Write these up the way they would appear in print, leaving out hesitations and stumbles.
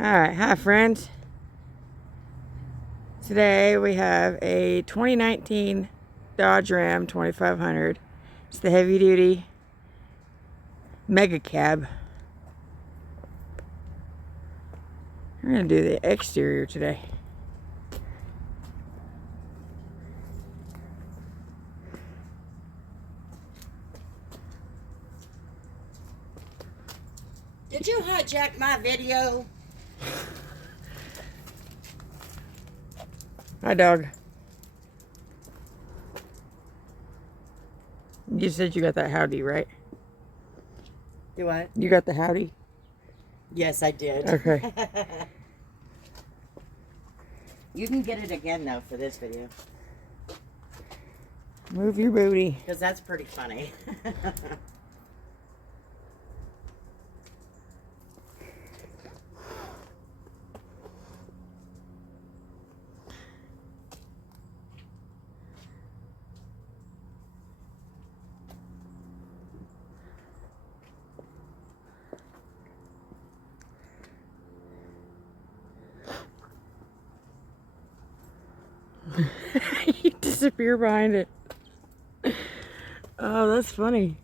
Alright, hi friends. Today we have a 2019 Dodge Ram 2500. It's the heavy duty mega cab. We're going to do the exterior today. Did you hijack my video? Hi, dog. You said you got that howdy, right? Do what? You got the howdy? Yes, I did. Okay. You can get it again, though, for this video. Move your booty. Because that's pretty funny. You disappear behind it. Oh, that's funny.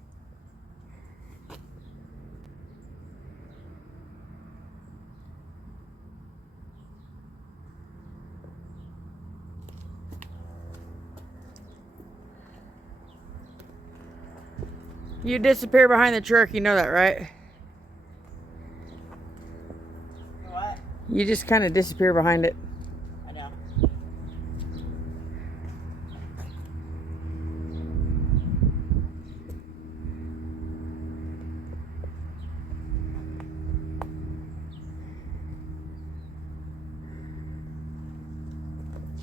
You disappear behind the truck, you know that, right? What? You just kind of disappear behind it. I know.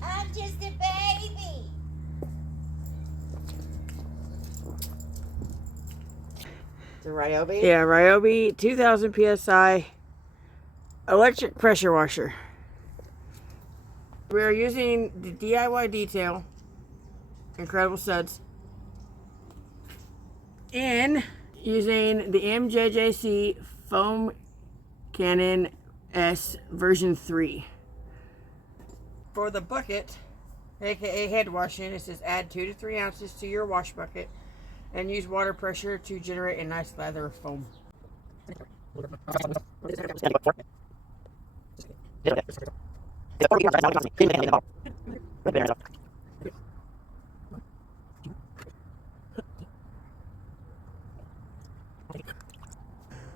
I'm just a baby. The Ryobi? Yeah, Ryobi 2000 PSI electric pressure washer. We are using the DIY detail Incredible Suds and using the MJJC foam cannon S version 3. For the bucket, aka head washing, it says add 2 to 3 ounces to your wash bucket and use water pressure to generate a nice lather of foam.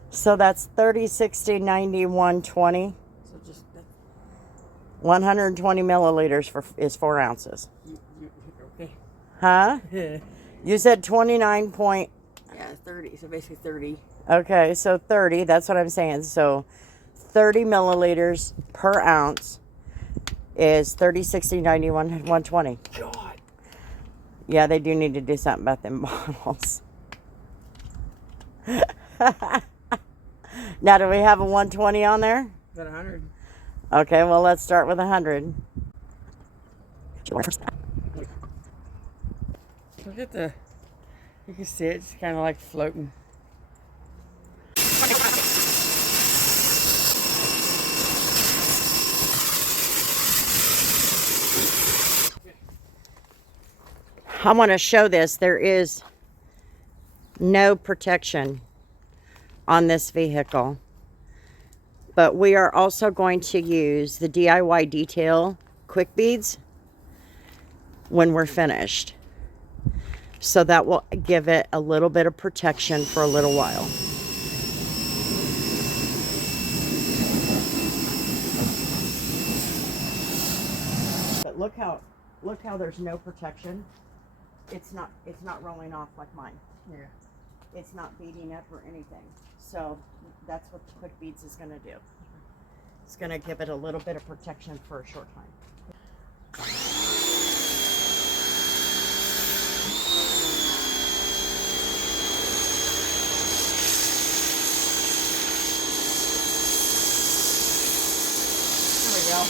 So that's 30, 60, 90, 120. So just 120 milliliters is 4 ounces. okay. Huh? You said 29 point. Yeah, 30. So basically 30. Okay, so 30. That's what I'm saying. So 30 milliliters per ounce is 30, 60, 90, 120. God. Yeah, they do need to do something about them bottles. Now, do we have a 120 on there? Got 100. Okay, well, let's start with 100. Look at the, you can see it, it's kind of like floating. I want to show this. There is no protection on this vehicle. But we are also going to use the DIY detail quick beads when we're finished. So that will give it a little bit of protection for a little while. But look how there's no protection. It's not rolling off like mine. Yeah. It's not beading up or anything. So that's what the quick beads is going to do. It's going to give it a little bit of protection for a short time. There we go.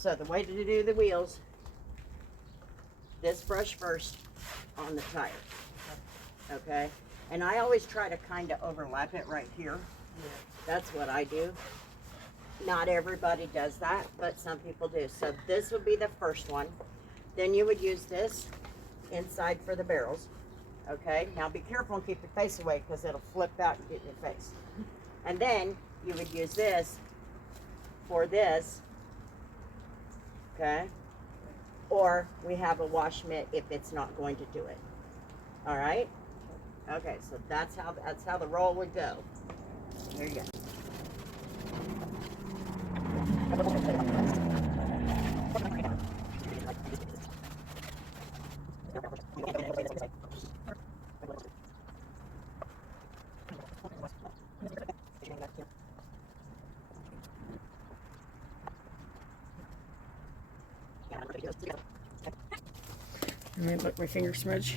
So the way to do the wheels, this brush first on the tire, okay? And I always try to kind of overlap it right here. Yeah. That's what I do. Not everybody does that, but some people do. So this would be the first one. Then you would use this inside for the barrels, okay? Now be careful and keep your face away because it'll flip out and get in your face. And then you would use this for this, okay? Or we have a wash mitt if it's not going to do it. All right? Okay, so that's how the roll would go. There you go. Let me look my finger smudge.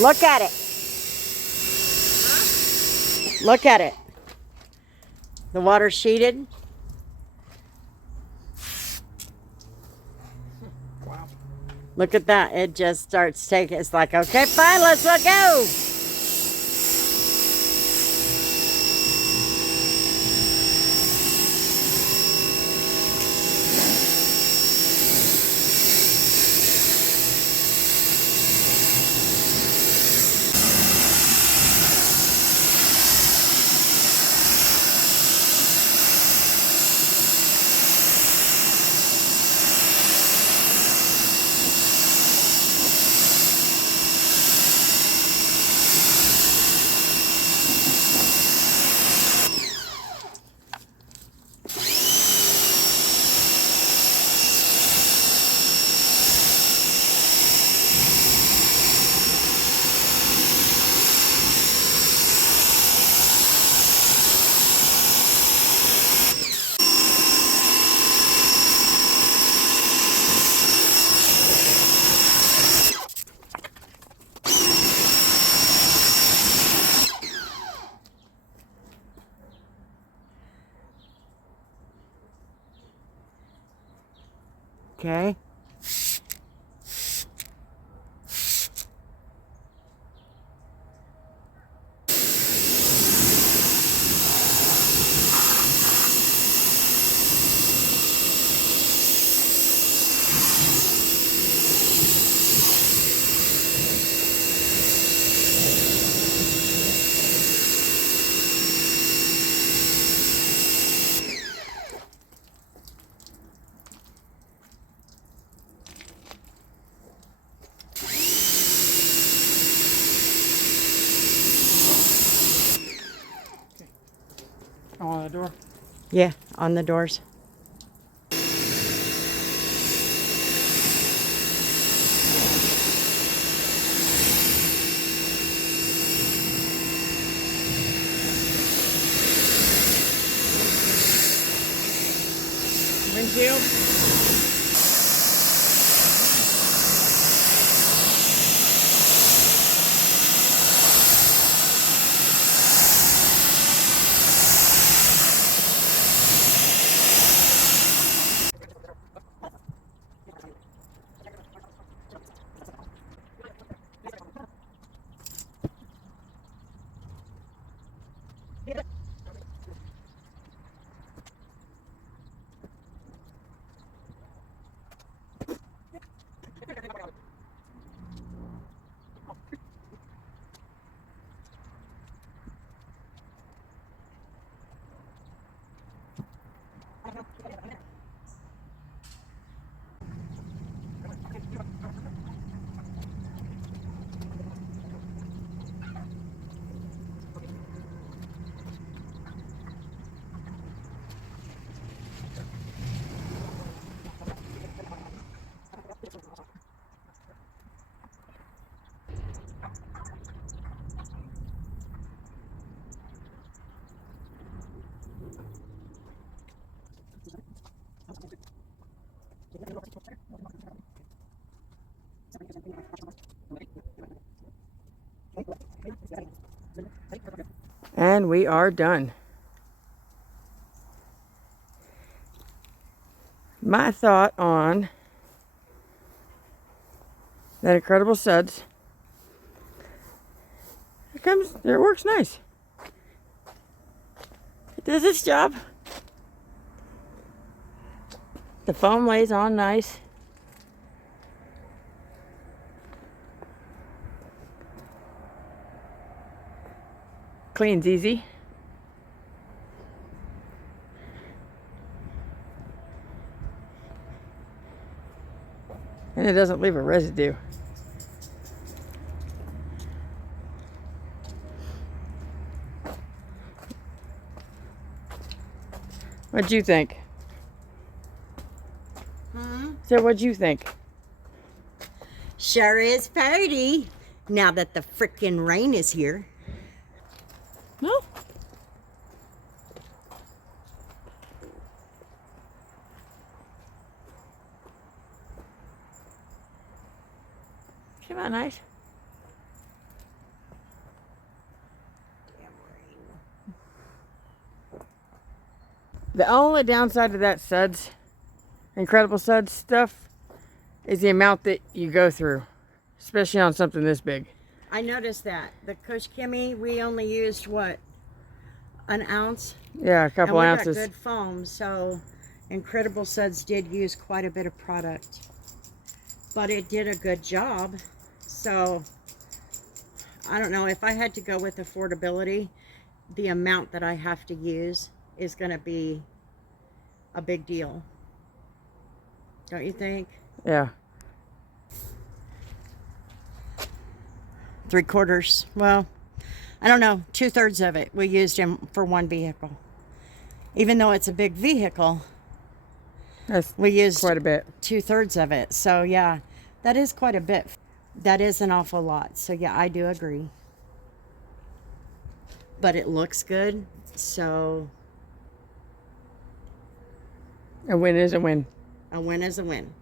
Look at it. Look at it. The water's sheeted. Wow. Look at that. It just starts taking, it's like, okay, fine, let's go. Okay. Oh, on the door. Yeah, on the doors. Windshield. And we are done. My thought on that Incredible Suds. It works nice. It does its job. The foam lays on nice. Cleans easy. And it doesn't leave a residue. What'd you think? So what'd you think? Sure is pretty. Now that the frickin' rain is here. No? Came out nice. The only downside to that Suds, Incredible Suds stuff, is the amount that you go through, especially on something this big. I noticed that. The Coach Kimmy, we only used, what, an ounce? Yeah, a couple and we ounces. got good foam, so Incredible Suds did use quite a bit of product. But it did a good job. So, I don't know. If I had to go with affordability, the amount that I have to use is going to be a big deal. Don't you think? Yeah. 3/4. Well, I don't know. 2/3 of it we used for one vehicle. Even though it's a big vehicle, That's we used quite a bit. 2/3 of it. So yeah, that is quite a bit. That is an awful lot. So yeah, I do agree. But it looks good. So A win is a win. a win is a win.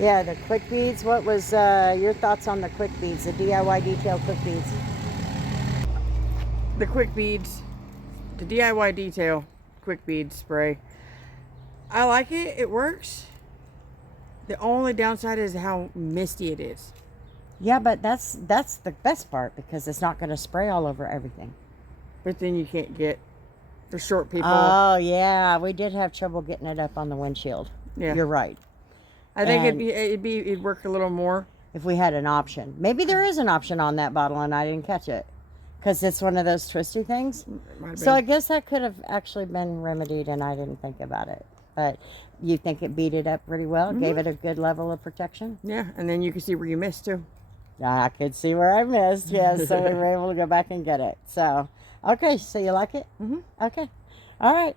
Yeah, the quick beads. What was your thoughts on the quick beads, the DIY detail quick beads? The quick beads, the DIY detail quick bead spray. I like it. It works. The only downside is how misty it is. Yeah, but that's the best part because it's not going to spray all over everything. But then you can't get, for short people. Oh yeah, we did have trouble getting it up on the windshield. Yeah. You're right. I think and- it'd work a little more. If we had an option, maybe there is an option on that bottle and I didn't catch it because it's one of those twisty things. Might have So been. I guess that could have actually been remedied and I didn't think about it. But you think it beat it up pretty well? Gave it a good level of protection? Yeah, and then you can see where you missed too. I could see where I missed, yes. So we were able to go back and get it. So, okay, so you like it? Mm-hmm. Okay. All right.